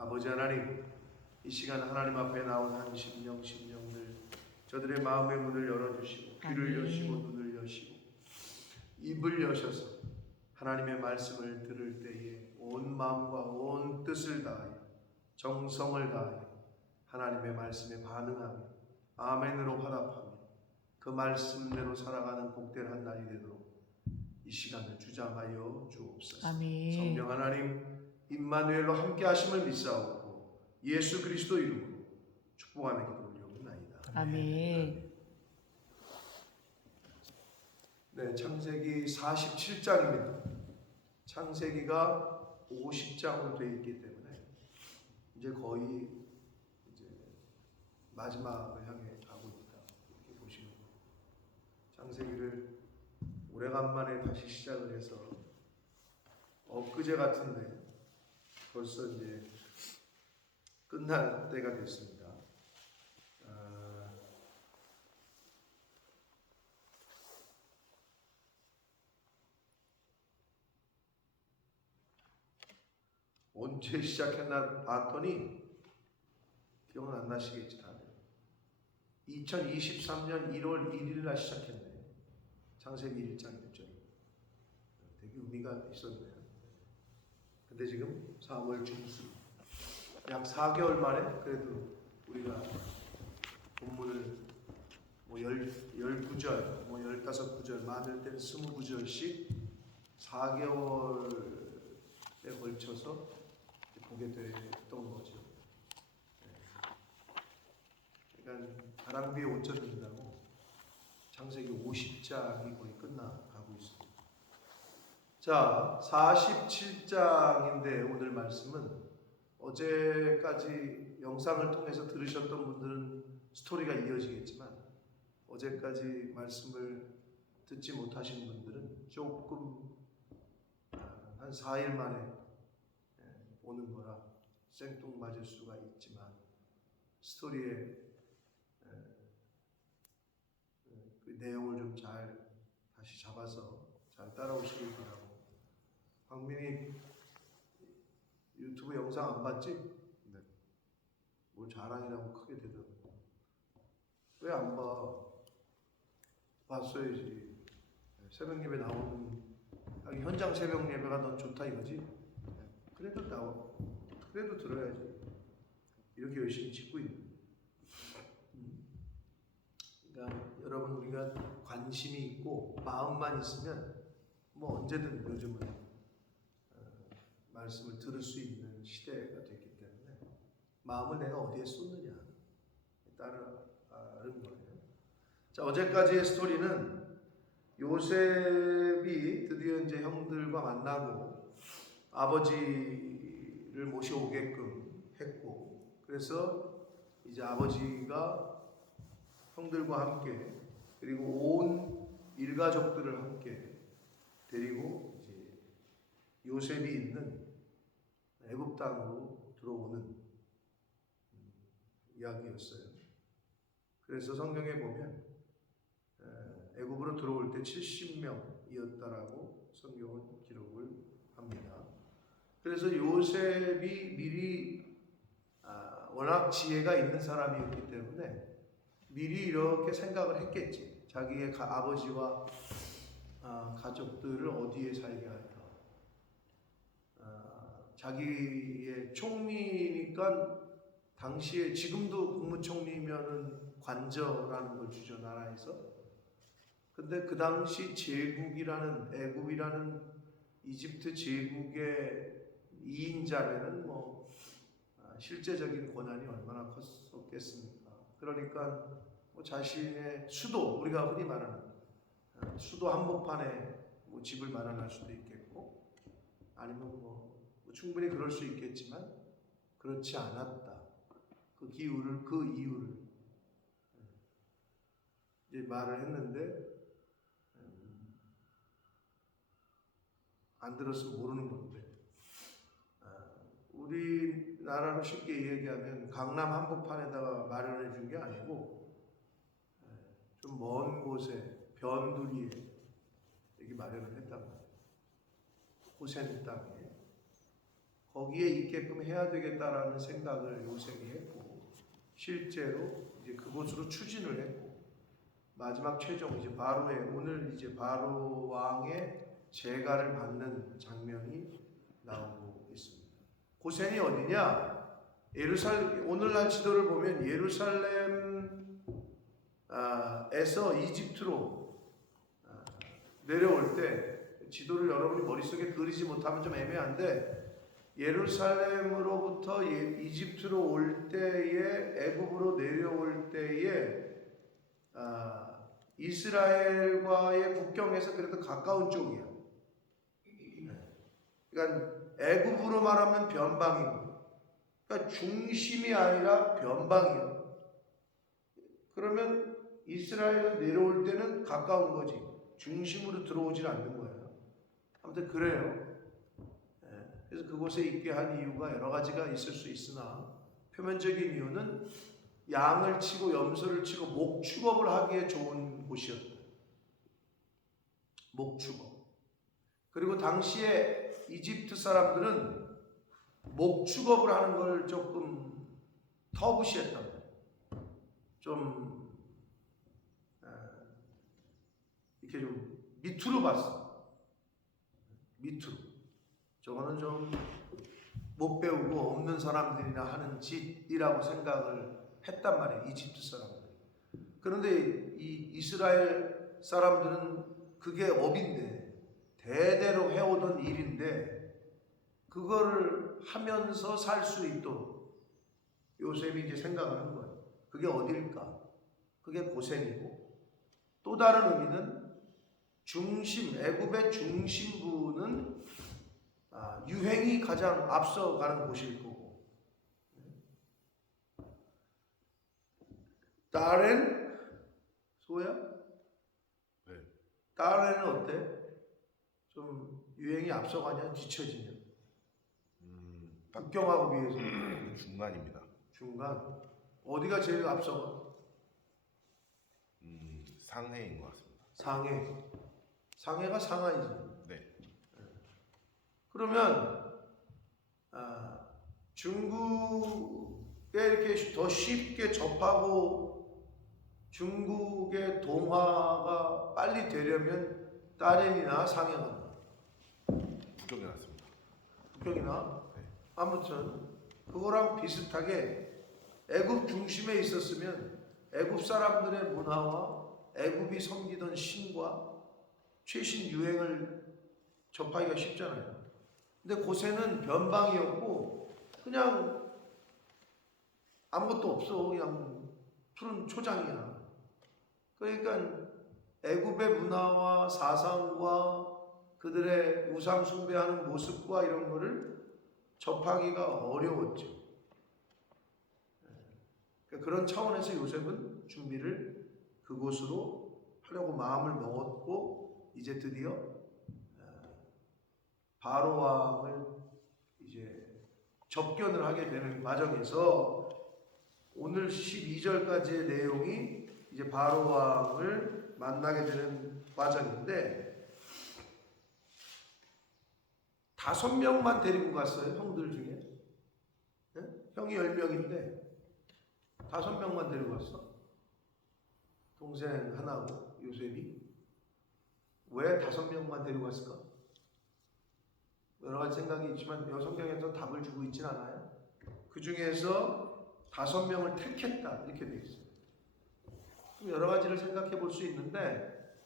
아버지 하나님, 이 시간 하나님 앞에 나온 한 심령들 저들의 마음의 문을 열어주시고 귀를 여시고 눈을 여시고 입을 여셔서 하나님의 말씀을 들을 때에 온 마음과 온 뜻을 다하여 정성을 다하여 하나님의 말씀에 반응하며 아멘으로 화답하며 그 말씀대로 살아가는 복된 한 날이 되도록 이 시간을 주장하여 주옵소서. 아멘. 성령 하나님 임마누엘로 함께 하심을 믿사오고 예수 그리스도 이름으로 축복하며 기도를 올려옵나이다. 아멘. 네, 창세기 47장입니다. 창세기가 50장으로 되어 있기 때문에 이제 거의 마지막을 향해 가고 있다, 이렇게 보시면 됩니다. 창세기를 오래간만에 다시 시작을 해서 엊그제 같은데 벌써 이제 끝날 때가 됐습니다. 언제 시작했나 봤더니 기억은 안 나시겠지 다들. 2023년 1월 1일 날 시작했네. 창세기 1장 1절. 되게 의미가 있었네요. 근데 지금 4월 중순, 약 4개월 만에 그래도 우리가 본문을 뭐 19절, 뭐 15구절, 많을 때는 20구절씩 4개월에 걸쳐서 보게 됐던 거죠. 그러니까 바람비에 옷 젖는다고 창세기 50장이 거의 끝나가고 있습니다. 자, 47장인데 오늘 말씀은 어제까지 영상을 통해서 들으셨던 분들은 스토리가 이어지겠지만 어제까지 말씀을 듣지 못하신 분들은 조금 한 4일 만에 오는 거라 생뚱맞을 수가 있지만 스토리의 그 내용을 좀 잘 다시 잡아서 잘 따라오시길 바라고. 황민이 유튜브 영상 안 봤지? 네. 뭘 자랑이라고 크게 대더라고. 왜 안 봐? 봤어야지. 새벽 예배 나오는 현장 새벽 예배가 넌 좋다 이거지? 그래도 나와. 그래도 들어야지. 이렇게 열심히 짓고 있는. 그러니까 여러분 우리가 관심이 있고 마음만 있으면 뭐 언제든 요즘은 말씀을 들을 수 있는 시대가 됐기 때문에 마음을 내가 어디에 쏟느냐 따른 거예요. 자, 어제까지의 스토리는 요셉이 드디어 이제 형들과 만나고 아버지를 모셔오게끔 했고, 그래서 이제 아버지가 형들과 함께 그리고 온 일가족들을 함께 데리고 이제 요셉이 있는 애굽 땅으로 들어오는 이야기였어요. 그래서 성경에 보면 애굽으로 들어올 때 70명이었다라고 성경은 기록을 합니다. 그래서 요셉이 미리 워낙 지혜가 있는 사람이었기 때문에 미리 이렇게 생각을 했겠지. 자기의 아버지와 가족들을 어디에 살게 할까. 자기의 총리니까 당시에 지금도 국무총리면은 관저라는 걸 주죠, 나라에서. 근데 그 당시 제국이라는 애굽이라는 이집트 제국의 2인자면은 뭐 실제적인 권한이 얼마나 컸었겠습니까? 그러니까 뭐 자신의 수도, 우리가 흔히 말하는 수도 한복판에 뭐 집을 마련할 수도 있겠고, 아니면 뭐 충분히 그럴 수 있겠지만 그렇지 않았다. 그 이유를 이제 말을 했는데 안 들었으면 모르는 건데, 우리나라로 쉽게 얘기하면 강남 한복판에다가 마련해 준 게 아니고 좀 먼 곳에 변두리에 여기 마련을 했단 말이에요. 고센 땅에. 거기에 있게끔 해야 되겠다라는 생각을 요셉이 했고 실제로 이제 그곳으로 추진을 했고 마지막 최종 이제 오늘 이제 바로 왕의 재가를 받는 장면이 나오고 있습니다. 고센이 어디냐? 오늘날 지도를 보면 예루살렘에서 이집트로 내려올 때 지도를 여러분이 머릿속에 그리지 못하면 좀 애매한데 예루살렘으로부터 이집트로 올 때에 애굽으로 내려올 때에 이스라엘과의 국경에서 그래도 가까운 쪽이야. 그러니까 애굽으로 말하면 변방이고, 그러니까 중심이 아니라 변방이요. 그러면 이스라엘로 내려올 때는 가까운 거지. 중심으로 들어오질 않는 거예요. 아무튼 그래요. 그래서 그곳에 있게 한 이유가 여러 가지가 있을 수 있으나 표면적인 이유는 양을 치고 염소를 치고 목축업을 하기에 좋은 곳이었다. 목축업. 그리고 당시에 이집트 사람들은 목축업을 하는 걸 조금 터부시했단 말이에요. 좀 이렇게 좀 밑으로 봤어. 밑으로. 저거는 좀 못 배우고 없는 사람들이나 하는 짓이라고 생각을 했단 말이에요. 이집트 사람들. 그런데 이 이스라엘 사람들은 그게 업인데 대대로 해오던 일인데 그거를 하면서 살 수 있도록 요셉이 이제 생각을 한 거예요. 그게 어딜까? 그게 고센이고 또 다른 의미는 애굽의 중심부는 유행이 가장 앞서가는 곳일 거고 다렌? 소야? 네. 다렌은 어때? 좀 유행이 앞서가냐? 뒤처지냐? 국경하고 비해서 중간입니다. 중간? 어디가 제일 앞서가? 상해인 것 같습니다. 상해가 상하이지. 네. 그러면 중국에 이렇게 더 쉽게 접하고 중국의 동화가 빨리 되려면 다롄이나 상해가 북경이 났습니다. 북경이나 네. 아무튼 그거랑 비슷하게 애굽 중심에 있었으면 애굽 사람들의 문화와 애굽이 섬기던 신과 최신 유행을 접하기가 쉽잖아요. 근데 고센은 변방이었고 그냥 아무것도 없어. 그냥 푸른 초장이야. 그러니까 애굽의 문화와 사상과 그들의 우상 숭배하는 모습과 이런 거를 접하기가 어려웠죠. 그런 차원에서 요셉은 준비를 그곳으로 하려고 마음을 먹었고 이제 드디어 바로 왕을 이제 접견을 하게 되는 과정에서 오늘 12절까지의 내용이 이제 바로 왕을 만나게 되는 과정인데 5명만 데리고 갔어요. 형들 중에. 네? 형이 10명인데 5명만 데리고 갔어. 동생 하나고 요셉이. 왜 5명만 데리고 갔을까? 여러 가지 생각이 있지만 성경에서 답을 주고 있진 않아요. 그 중에서 5명을 택했다 이렇게 되어 있어요. 여러 가지를 생각해 볼 수 있는데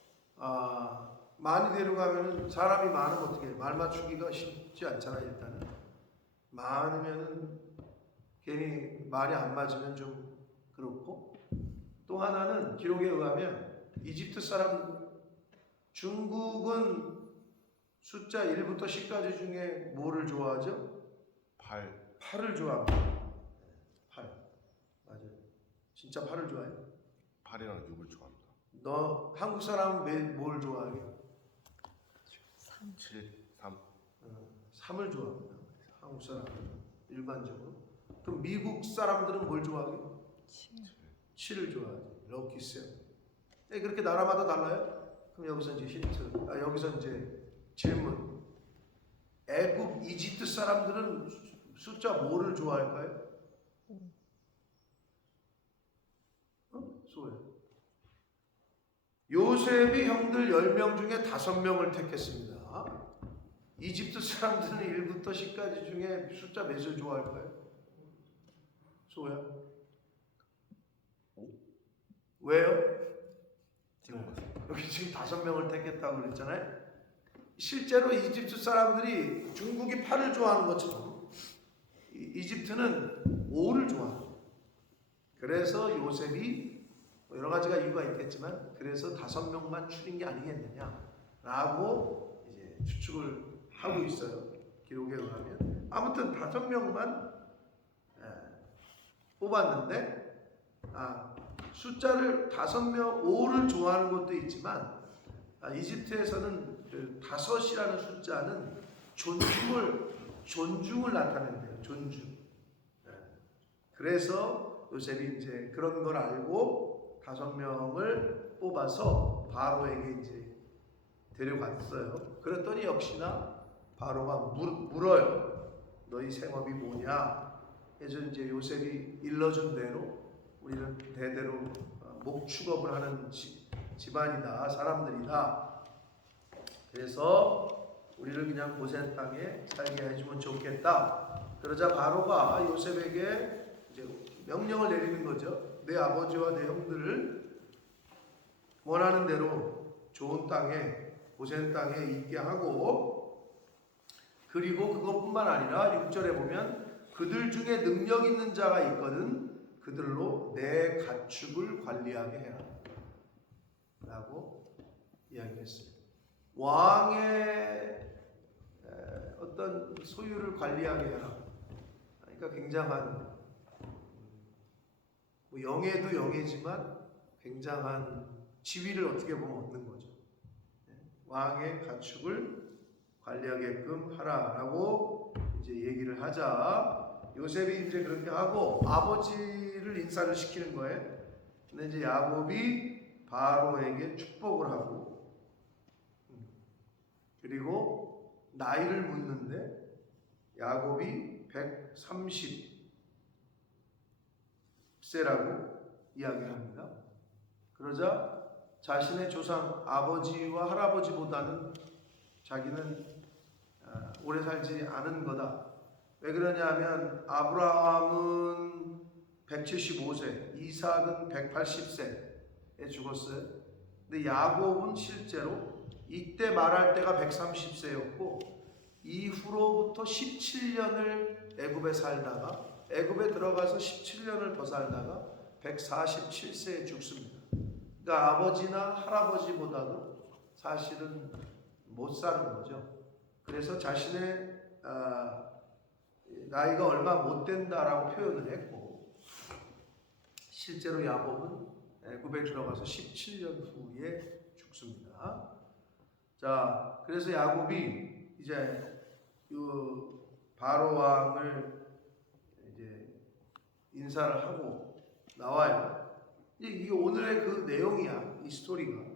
많이 데려가면 사람이 많으면 어떻게 해요? 말 맞추기가 쉽지 않잖아요. 일단은 많으면은 괜히 말이 안 맞으면 좀 그렇고 또 하나는 기록에 의하면 이집트 사람 중국은 숫자 1부터 10까지 중에 뭐를 좋아하죠? 8을 좋아합니다. 8. 맞아요. 진짜 8을 좋아해요? 8이랑 6을 좋아합니다. 너 한국 사람은 뭘 좋아해요? 7, 3. 3을 좋아합니다. 한국 사람은 일반적으로. 그럼 미국 사람들은 뭘 좋아해요? 7을 좋아하죠. 럭키 셈. 그렇게 나라마다 달라요? 그럼 여기서 이제 힌트. 여기서 이제 질문. 애굽 이집트 사람들은 숫자 뭐를 좋아할까요? 소예요. 요셉이 형들 10명 중에 5명을 택했습니다. 이집트 사람들은 1부터 10까지 중에 숫자 몇을 좋아할까요? 소야? 왜요? 찍은 것 같습니다. 여기 지금 5명을 택했다고 그랬잖아요. 실제로 이집트 사람들이 중국이 8을 좋아하는 것처럼 이집트는 5를 좋아해요. 그래서 요셉이 여러 가지가 이유가 있겠지만 그래서 5명만 추린 게 아니겠느냐라고 이제 추측을 하고 있어요. 기록에 의하면 아무튼 5명만 뽑았는데 숫자를 5명 5를 좋아하는 것도 있지만 이집트에서는 그 5이라는 숫자는 존중을 나타낸대요. 존중. 그래서 요셉이 이제 그런 걸 알고 5명을 뽑아서 바로에게 이제 데려갔어요. 그랬더니 역시나 바로가 물어요. 너희 생업이 뭐냐? 해서 이제 요셉이 일러준 대로 우리는 대대로 목축업을 하는 집안이다, 사람들이다. 그래서 우리를 그냥 고센 땅에 살게 해주면 좋겠다. 그러자 바로가 요셉에게 이제 명령을 내리는 거죠. 내 아버지와 내 형들을 원하는 대로 좋은 땅에 고센 땅에 있게 하고 그리고 그것뿐만 아니라 6절에 보면 그들 중에 능력 있는 자가 있거든 그들로 내 가축을 관리하게 해라 라고 이야기했어요. 왕의 어떤 소유를 관리하게 해라. 그러니까 굉장한 영예도 영예지만 굉장한 지위를 어떻게 보면 얻는 거죠. 왕의 가축을 관리하게끔 하라라고 이제 얘기를 하자 요셉이 이제 그렇게 하고 아버지를 인사를 시키는 거예요. 근데 이제 야곱이 바로에게 축복을 하고 그리고 나이를 묻는데 야곱이 130세라고 이야기를 합니다. 그러자 자신의 조상 아버지와 할아버지보다는 자기는 오래 살지 않은 거다. 왜 그러냐면 아브라함은 175세, 이삭은 180세에 죽었어요. 근데 야곱은 실제로 이때 말할 때가 130세였고 이후로부터 17년을 애굽에 살다가 애굽에 들어가서 17년을 더 살다가 147세에 죽습니다. 그러니까 아버지나 할아버지보다도 사실은 못 사는 거죠. 그래서 자신의 나이가 얼마 못 된다라고 표현을 했고 실제로 야곱은 애굽에 들어가서 17년 후에 죽습니다. 자, 그래서 야곱이 이제 그 바로 왕을 이제 인사를 하고 나와요. 이게 오늘의 그 내용이야, 이 스토리가.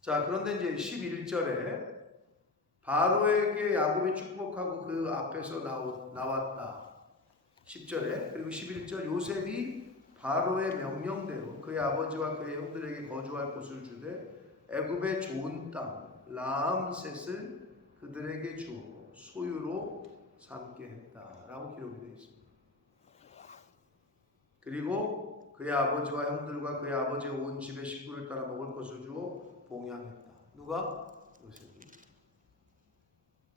자, 그런데 이제 11절에 바로에게 야곱이 축복하고 그 앞에서 나왔다. 10절에 그리고 11절 요셉이 바로의 명령대로 그의 아버지와 그의 형들에게 거주할 곳을 주되 애굽의 좋은 땅 라암셋을 그들에게 주어 소유로 삼게 했다라고 기록이 되어 있습니다. 그리고 그의 아버지와 형들과 그의 아버지의 온 집의 식구를 따라 먹을 것을 주어 봉양했다. 누가? 요셉이.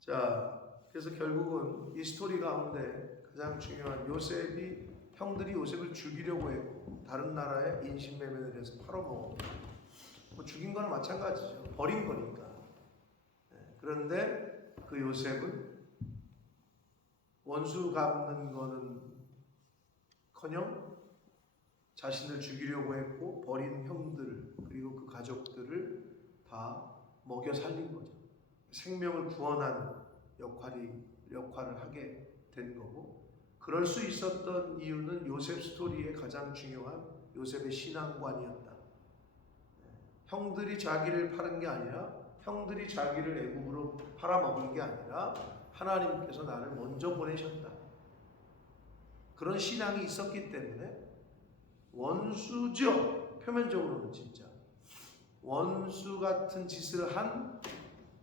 자, 그래서 결국은 이 스토리 가운데 가장 중요한 요셉이 형들이 요셉을 죽이려고 했고 다른 나라에 인신매매를 해서 팔아먹었고 뭐 죽인 거나 마찬가지죠. 버린 거니까. 그런데 그 요셉은 원수 갚는 거는 커녕 자신을 죽이려고 했고 버린 형들 그리고 그 가족들을 다 먹여 살린 거죠. 생명을 구원한 역할을 하게 된 거고 그럴 수 있었던 이유는 요셉 스토리의 가장 중요한 요셉의 신앙관이었다. 형들이 자기를 파는 게 아니라 형들이 자기를 애국으로 팔아먹은 게 아니라 하나님께서 나를 먼저 보내셨다. 그런 신앙이 있었기 때문에 원수죠. 표면적으로는 진짜 원수 같은 짓을 한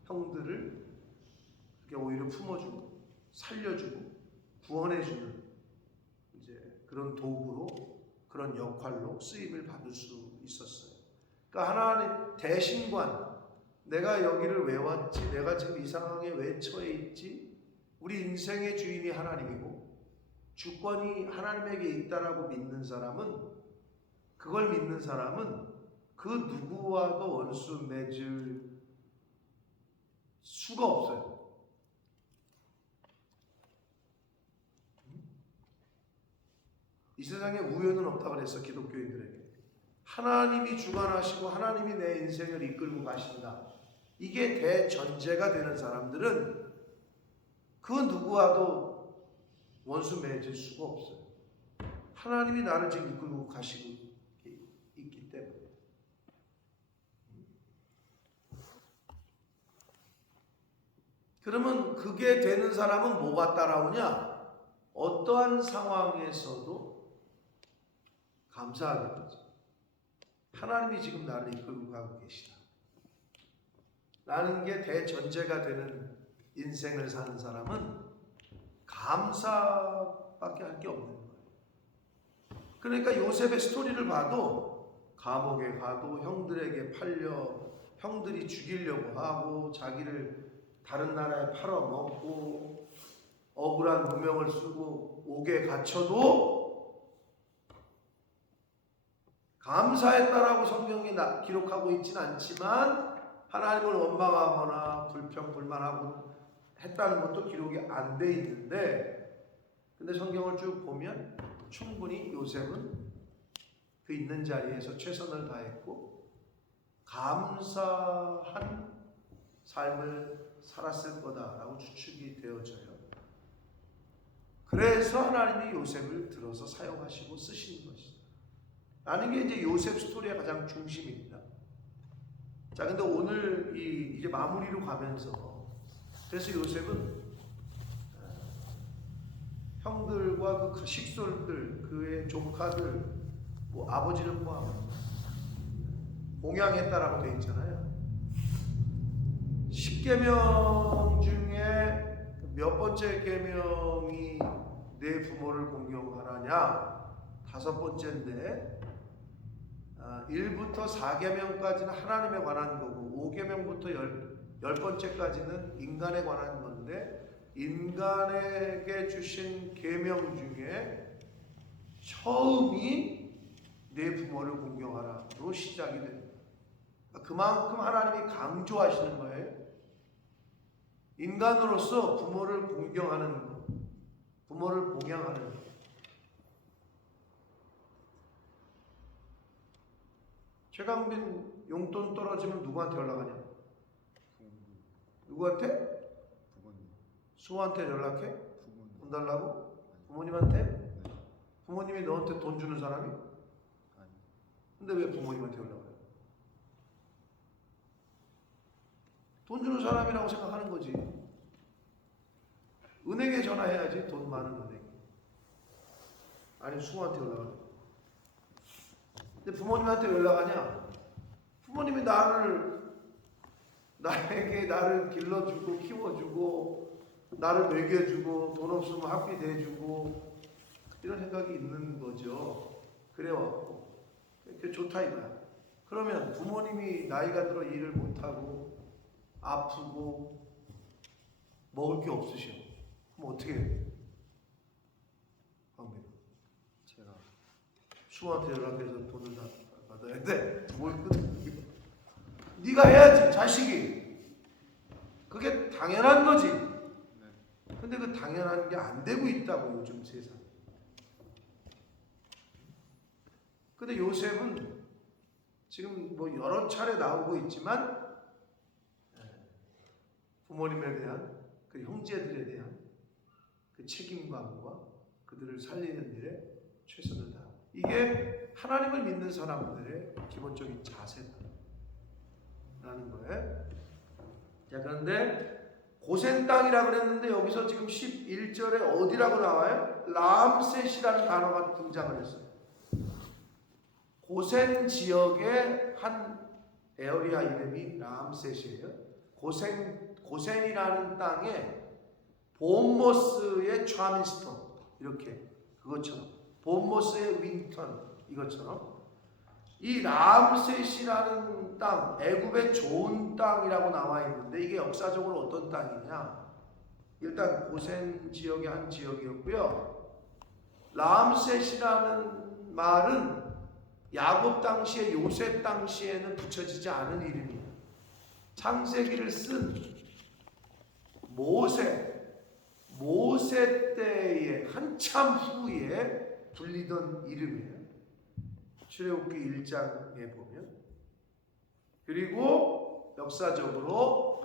형들을 오히려 품어주고 살려주고 구원해주는 이제 그런 도구로 그런 역할로 쓰임을 받을 수 있었어요. 그러니까 하나님 대신관, 내가 여기를 왜 왔지? 내가 지금 이 상황에 왜 처해 있지? 우리 인생의 주인이 하나님이고 주권이 하나님에게 있다라고 믿는 사람은, 그걸 믿는 사람은 그 누구와도 원수 맺을 수가 없어요. 이 세상에 우연은 없다 그랬어, 기독교인들에게. 하나님이 주관하시고 하나님이 내 인생을 이끌고 가신다. 이게 대전제가 되는 사람들은 그 누구와도 원수 맺을 수가 없어요. 하나님이 나를 지금 이끌고 가시고 있기 때문에. 그러면 그게 되는 사람은 뭐가 따라오냐? 어떠한 상황에서도 감사하게 되죠. 하나님이 지금 나를 이끌고 가고 계시다 라는 게 대전제가 되는 인생을 사는 사람은 감사밖에 할 게 없는 거예요. 그러니까 요셉의 스토리를 봐도 감옥에 가도 형들에게 팔려 형들이 죽이려고 하고 자기를 다른 나라에 팔아먹고 억울한 누명을 쓰고 옥에 갇혀도 감사했다라고 성경이 기록하고 있지는 않지만 하나님을 원망하거나 불평불만하고 했다는 것도 기록이 안 돼 있는데, 근데 성경을 쭉 보면 충분히 요셉은 그 있는 자리에서 최선을 다했고 감사한 삶을 살았을 거다라고 추측이 되어져요. 그래서 하나님이 요셉을 들어서 사용하시고 쓰시는 것이다 라는 게 이제 요셉 스토리의 가장 중심입니다. 자, 근데 오늘 이제 마무리로 가면서, 그래서 요셉은 형들과 그 식솔들, 그의 조카들, 뭐 아버지를 포함 공양했다라고 되어 있잖아요. 10계명 중에 몇 번째 계명이 내 부모를 공경하라냐? 5번째인데 1부터 4계명까지는 하나님에 관한 거고 5계명부터 10번째까지는 인간에 관한 건데, 인간에게 주신 계명 중에 처음이 내 부모를 공경하라로 시작이 됩니다. 그만큼 하나님이 강조하시는 거예요. 인간으로서 부모를 공경하는 것, 부모를 공양하는 것. 최강빈 용돈 떨어지면 누구한테 연락하냐? 누구한테? 부모님. 수호한테 연락해? 부모님. 돈 달라고? 부모님한테? 네. 부모님이 너한테 돈 주는 사람이? 아니. 근데 왜 부모님한테 연락을 해? 돈 주는 사람이라고 생각하는 거지. 은행에 전화해야지, 돈 많은 은행. 아니 수호한테 연락을 해. 근데 부모님한테 연락하냐? 부모님이 나에게 나를 길러주고 키워주고 나를 먹여주고 돈 없으면 학비 대주고 이런 생각이 있는 거죠. 그래왔고 그게 좋다 이거야. 그러면 부모님이 나이가 들어 일을 못하고 아프고 먹을 게 없으셔. 그럼 어떻게 해? 광배. 제가 수호한테 연락해서 돈을 다 받아야 돼. 뭘 네가 해야지, 자식이. 그게 당연한 거지. 근데 그 당연한 게 안 되고 있다고 요즘 세상. 근데 요셉은 지금 뭐 여러 차례 나오고 있지만 부모님에 대한 그 형제들에 대한 그 책임감과 그들을 살리는 일에 최선을 다하고, 이게 하나님을 믿는 사람들의 기본적인 자세다라는 거예요. 자, 그런데 고센 땅이라 그랬는데 여기서 지금 11절에 어디라고 나와요? 람셋이라는 단어가 등장을 했어요. 고센 지역의 한 에어리아 이름이 람셋이에요. 고센이라는 땅에 본머스의 트라민스턴 이렇게 그것처럼 본머스의 윈턴 이것처럼 이 람셋이라는 땅, 애굽의 좋은 땅이라고 나와 있는데 이게 역사적으로 어떤 땅이냐? 일단 고센 지역의 한 지역이었고요. 람셋이라는 말은 야곱 당시에 요셉 당시에는 붙여지지 않은 이름이에요. 창세기를 쓴 모세 때에 한참 후에 불리던 이름이에요. 출애굽기 1장에 보면. 그리고 역사적으로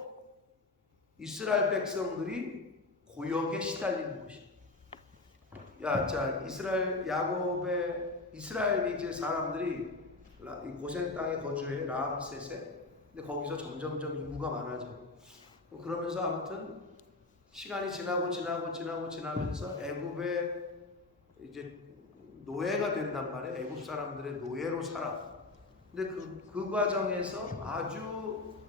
이스라엘 백성들이 고역에 시달리는 곳이에요. 이스라엘 이제 사람들이 고센 땅에 거주해 람셋에. 근데 거기서 점점점 인구가 많아져요. 그러면서 아무튼 시간이 지나면서 애굽에 이제 노예가 된단 말이에요. 애굽 사람들의 노예로 살아. 근데 그 과정에서 아주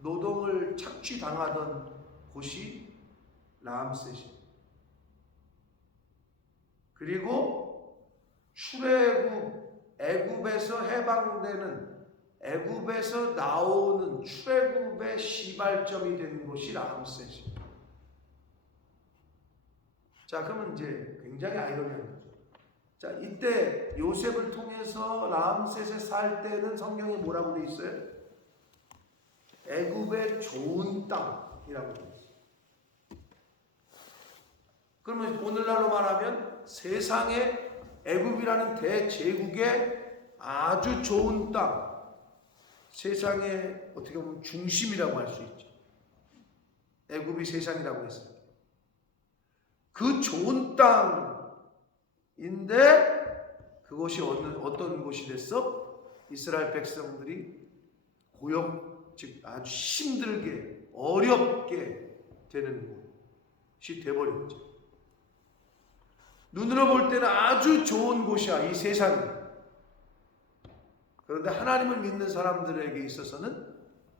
노동을 착취당하던 곳이 람셋이에요. 그리고 애굽에서 해방되는 애굽에서 나오는 출애굽의 시발점이 된 곳이 람셋이에요. 자, 그러면 이제 굉장히 아이러니한 거죠. 자, 이때 요셉을 통해서 람셋에 살 때는 성경에 뭐라고 돼 있어요? 애굽의 좋은 땅이라고 돼 있어요. 그러면 오늘날로 말하면 세상에 애굽이라는 대제국의 아주 좋은 땅, 세상의 어떻게 보면 중심이라고 할 수 있죠. 애굽이 세상이라고 했어요. 그 좋은 땅인데 그것이 어떤 곳이 됐어? 이스라엘 백성들이 고역, 즉 아주 힘들게 어렵게 되는 곳이 돼버린 거죠. 눈으로 볼 때는 아주 좋은 곳이야, 이 세상이. 그런데 하나님을 믿는 사람들에게 있어서는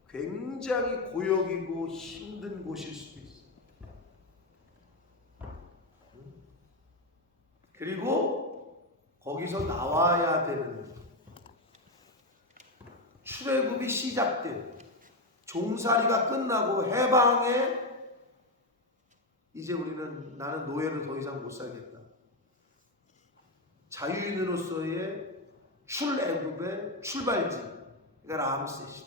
굉장히 고역이고 힘든 곳일 수도 있어요. 그리고 거기서 나와야 되는 출애굽이 시작된 종살이가 끝나고 해방에 이제 나는 노예로 더 이상 못 살겠다. 자유인으로서의 출애굽의 출발지, 그러니까 람셋이다.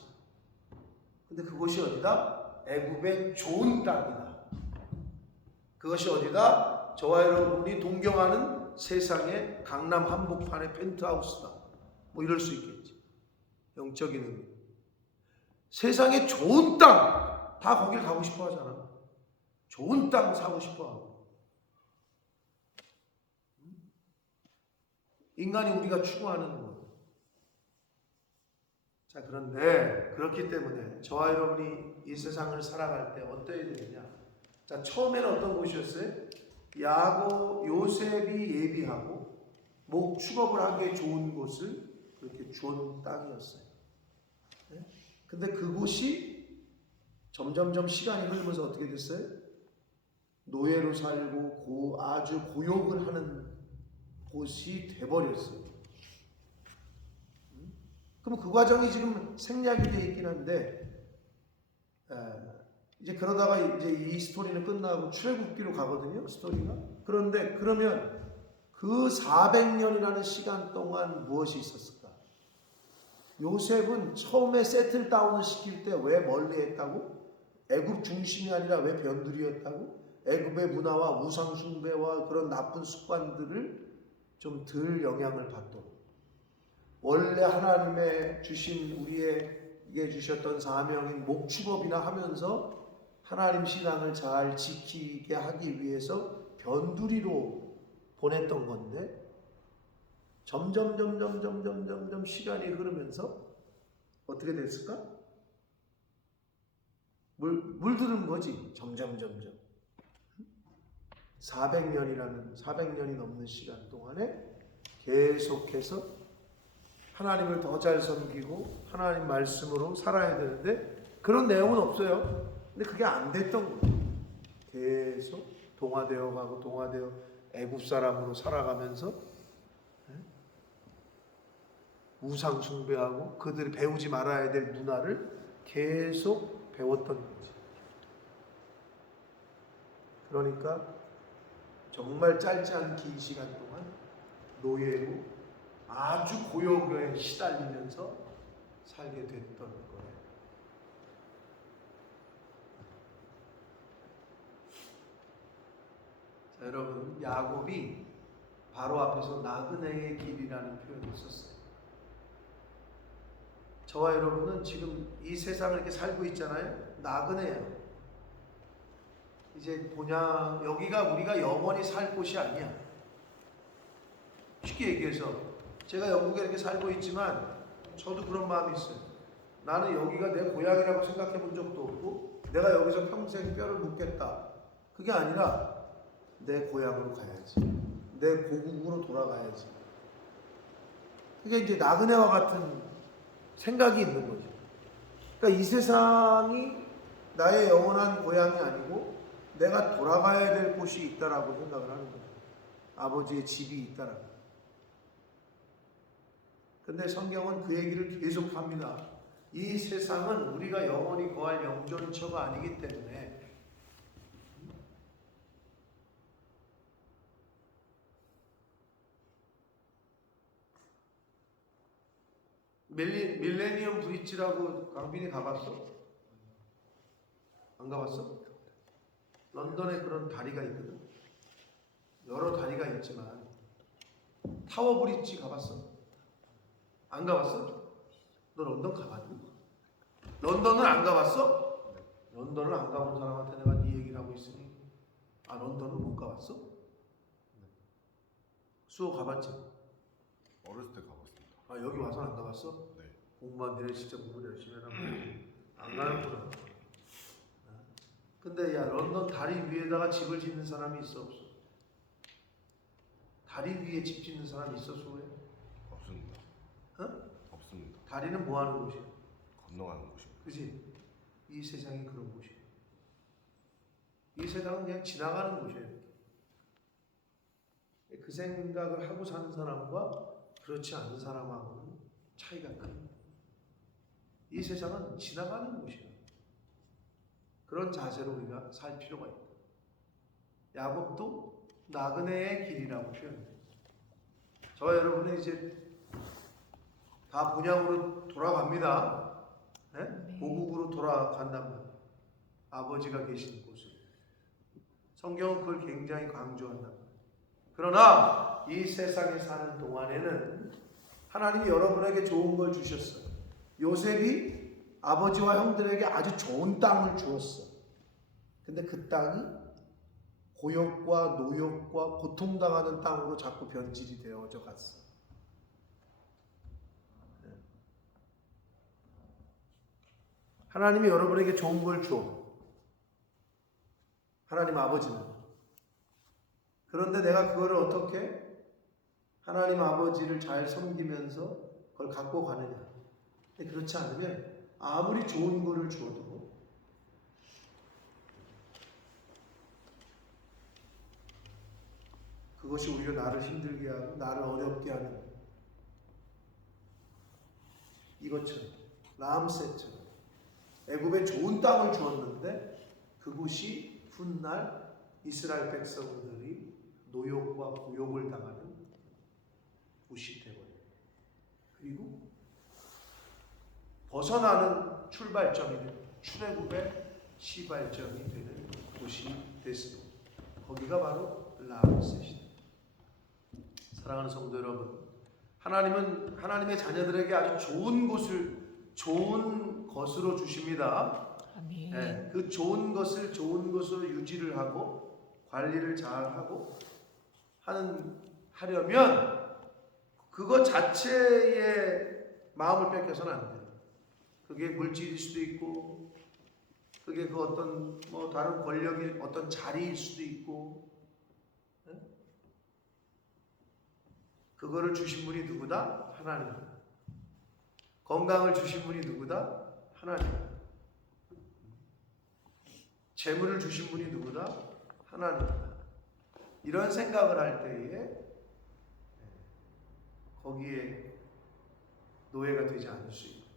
근데 그것이 어디다? 애굽의 좋은 땅이다. 그것이 어디다? 저와 여러분이 동경하는 세상의 강남 한복판의 펜트하우스다. 뭐 이럴 수 있겠지. 영적인 의미. 세상의 좋은 땅, 다 거길 가고 싶어 하잖아. 좋은 땅 사고 싶어 하고. 인간이 우리가 추구하는 것. 자, 그런데 그렇기 때문에 저와 여러분이 이 세상을 살아갈 때 어떠해야 되느냐? 자, 처음에는 어떤 곳이었어요? 요셉이 예비하고 목축업을 하기에 좋은 곳을 그렇게 주었던 땅이었어요. 네? 근데 그곳이 점점점 시간이 흐르면서 어떻게 됐어요? 노예로 살고 아주 고욕을 하는 곳이 돼버렸어요. 그럼 그 과정이 지금 생략이 되어 있긴 한데, 이제 그러다가 이제 이 스토리는 끝나고 출애굽기로 가거든요, 스토리가. 그런데 그러면 그 400년이라는 시간 동안 무엇이 있었을까? 요셉은 처음에 세틀 다운을 시킬 때 왜 멀리 했다고? 애굽 중심이 아니라 왜 변두리였다고? 애굽의 문화와 우상 숭배와 그런 나쁜 습관들을 좀 덜 영향을 받도록, 원래 하나님의 주신 우리에게 주셨던 사명인 목축업이나 하면서 하나님 신앙을 잘 지키게 하기 위해서 변두리로 보냈던 건데, 점점 시간이 흐르면서 어떻게 됐을까? 물드는 거지. 점점 400년이 넘는 시간 동안에 계속해서 하나님을 더 잘 섬기고 하나님 말씀으로 살아야 되는데 그런 내용은 없어요. 근데 그게 안 됐던 거예요. 계속 동화되어 가고 동화되어 애굽 사람으로 살아가면서 우상 숭배하고 그들이 배우지 말아야 될 문화를 계속 배웠던 거지. 그러니까 정말 짧지 않은 긴 시간 동안 노예로 아주 고역에 시달리면서 살게 됐던 거예요. 자, 여러분, 야곱이 바로 앞에서 나그네의 길이라는 표현을 썼어요. 저와 여러분은 지금 이 세상을 이렇게 살고 있잖아요. 나그네예요. 이제 여기가 우리가 영원히 살 곳이 아니야. 쉽게 얘기해서 제가 영국에 이렇게 살고 있지만 저도 그런 마음이 있어요. 나는 여기가 내 고향이라고 생각해 본 적도 없고 내가 여기서 평생 뼈를 묻겠다. 그게 아니라 내 고향으로 가야지. 내 고국으로 돌아가야지. 그게 이제 나그네와 같은 생각이 있는 거죠. 그러니까 이 세상이 나의 영원한 고향이 아니고 내가 돌아가야 될 곳이 있다라고 생각을 하는 거죠. 아버지의 집이 있다라고. 근데 성경은 그 얘기를 계속합니다. 이 세상은 우리가 영원히 거할 영존처가 아니기 때문에 밀레니엄 브릿지라고 강빈이 가봤어? 안 가봤어? 런던에 그런 다리가 있거든. 여러 다리가 있지만 타워 브릿지 가봤어? 안 가봤어? 너 런던 가봤니? 런던은 안 가봤어? 런던을 안 가본 사람한테 내가 네 얘기를 하고 있으니 런던은 못 가봤어? 수호 가봤지? 어렸을 때 가봤습니다. 여기 와서 안 가봤어? 네. 공부만 내려 진짜 공부 열심히 해라. 안 가는구나. 근데 야 런던 다리 위에다가 집을 짓는 사람이 있어 없어? 다리 위에 집 짓는 사람이 있어 수호에? 없습니다. 어? 없습니다. 다리는 뭐 하는 곳이야? 건너가는 곳입니다. 그지? 이 세상이 그런 곳이야. 이 세상은 그냥 지나가는 곳이에요. 그 생각을 하고 사는 사람과 그렇지 않은 사람하고는 차이가 큽니다. 이 세상은 지나가는 곳이에요. 그런 자세로 우리가 살 필요가 있다. 야곱도 나그네의 길이라고 표현해요. 저와 여러분은 이제 다 본향으로 돌아갑니다. 네? 고국으로 돌아간단 말이에요. 아버지가 계시는 곳으로. 성경은 그걸 굉장히 강조한단 말이에요. 그러나 이 세상에 사는 동안에는 하나님이 여러분에게 좋은 걸 주셨어요. 요셉이 아버지와 형들에게 아주 좋은 땅을 주었어. 근데 그 땅이 고역과 노역과 고통당하는 땅으로 자꾸 변질이 되어져 갔어. 하나님이 여러분에게 좋은 걸 줘. 하나님 아버지는. 그런데 내가 그거를 어떻게 하나님 아버지를 잘 섬기면서 그걸 갖고 가느냐. 근데 그렇지 않으면 아무리 좋은 거를 줘도 그것이 오히려 나를 힘들게 하고 나를 어렵게 하는 이것처럼 라암셋처럼 애굽에 좋은 땅을 주었는데 그곳이 훗날 이스라엘 백성들이 노역과 고역을 당하는 곳이 되어버려요. 그리고 벗어나는 출발점이 되는 출애굽의 시발점이 되는 곳이 됐습니다. 거기가 바로 라암셋이다. 사랑하는 성도 여러분, 하나님은 하나님의 자녀들에게 아주 좋은 것으로 주십니다. 아멘. 네, 그 좋은 것으로 유지를 하고 관리를 잘하고 하려면 그것 자체에 마음을 뺏겨서는 안 돼요. 그게 물질일 수도 있고 그게 그 어떤 뭐 다른 권력이 어떤 자리일 수도 있고, 예? 그거를 주신 분이 누구다? 하나님이다. 건강을 주신 분이 누구다? 하나님이다. 재물을 주신 분이 누구다? 하나님이다. 이런 생각을 할 때에 거기에 노예가 되지 않을 수 있다.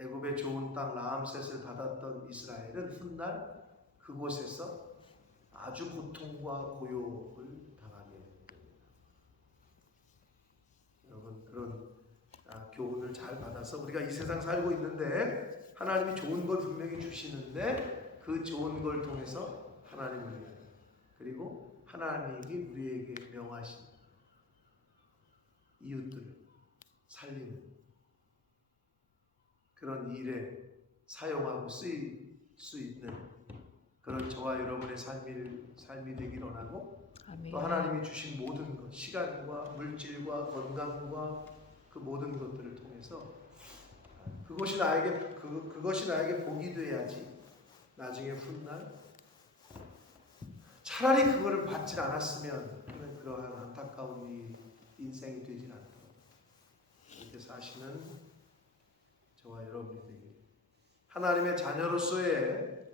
애굽의 좋은 땅 라암셋을 받았던 이스라엘은 훗날 그곳에서 아주 고통과 고욕을 당하게 됩니다. 여러분 그런 교훈을 잘 받아서 우리가 이 세상 살고 있는데 하나님이 좋은 걸 분명히 주시는데 그 좋은 걸 통해서 하나님을 위하여 그리고 하나님이 우리에게 명하신 이웃들을 살리는 그런 일에 사용하고 쓰일 수 있는 그런 저와 여러분의 삶이 되길 원하고 아멘. 또 하나님이 주신 모든 것, 시간과 물질과 건강과 그 모든 것들을 통해서 그것이 나에게 복이 돼야지 나중에 훗날 차라리 그거를 받지 않았으면 하는 그러한 안타까운 이 인생이 되질 않도록 이렇게 사시는 저와 여러분이 되길 하나님의 자녀로서의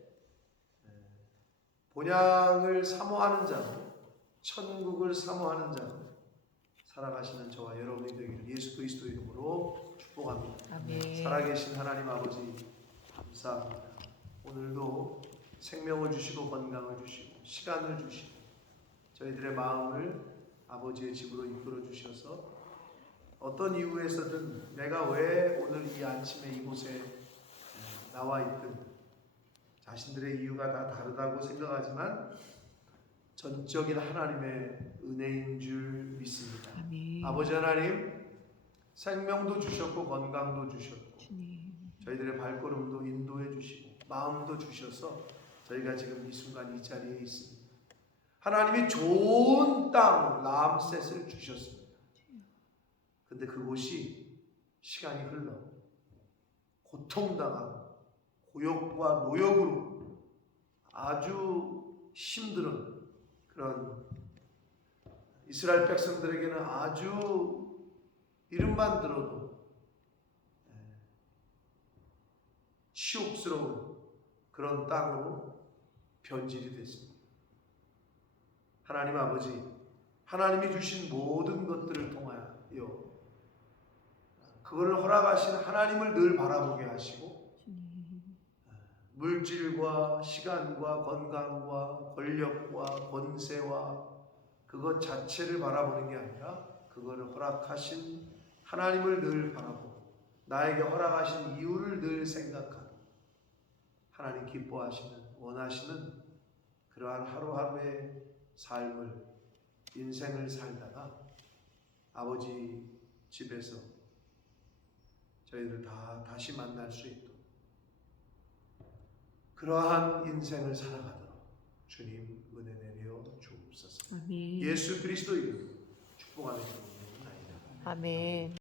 본향을 사모하는 자, 천국을 사모하는 자 살아가시는 저와 여러분이 되기를 예수 그리스도 이름으로 축복합니다. 아멘. 살아계신 하나님 아버지 감사합니다. 오늘도 생명을 주시고 건강을 주시고 시간을 주시고 저희들의 마음을 아버지의 집으로 이끌어 주셔서 어떤 이유에서든 내가 왜 오늘 이 아침에 이곳에 나와 있든 자신들의 이유가 다 다르다고 생각하지만 전적인 하나님의 은혜인 줄 믿습니다. 아멘. 아버지 하나님 생명도 주셨고 건강도 주셨고 주님. 저희들의 발걸음도 인도해 주시고 마음도 주셔서 저희가 지금 이 순간 이 자리에 있습니다. 하나님이 좋은 땅 라암셋을 주셨습니다. 근데 그곳이 시간이 흘러 고통당하고 고욕과 노역으로 아주 힘든 그런 이스라엘 백성들에게는 아주 이름만 들어도 치욕스러운 그런 땅으로 변질이 됐습니다. 하나님 아버지, 하나님이 주신 모든 것들을 통하여 그걸 허락하신 하나님을 늘 바라보게 하시고 물질과 시간과 건강과 권력과 권세와 그것 자체를 바라보는 게 아니라 그거를 허락하신 하나님을 늘 바라보고 나에게 허락하신 이유를 늘 생각하고 하나님 기뻐하시는 원하시는 그러한 하루하루의 삶을 인생을 살다가 아버지 집에서 저희들 다 다시 만날 수 있도록 그러한 인생을 살아가도록 주님 은혜 내려 주옵소서. 아멘. 예수 그리스도 이름으로 축복하는 주님 나이다. 아멘.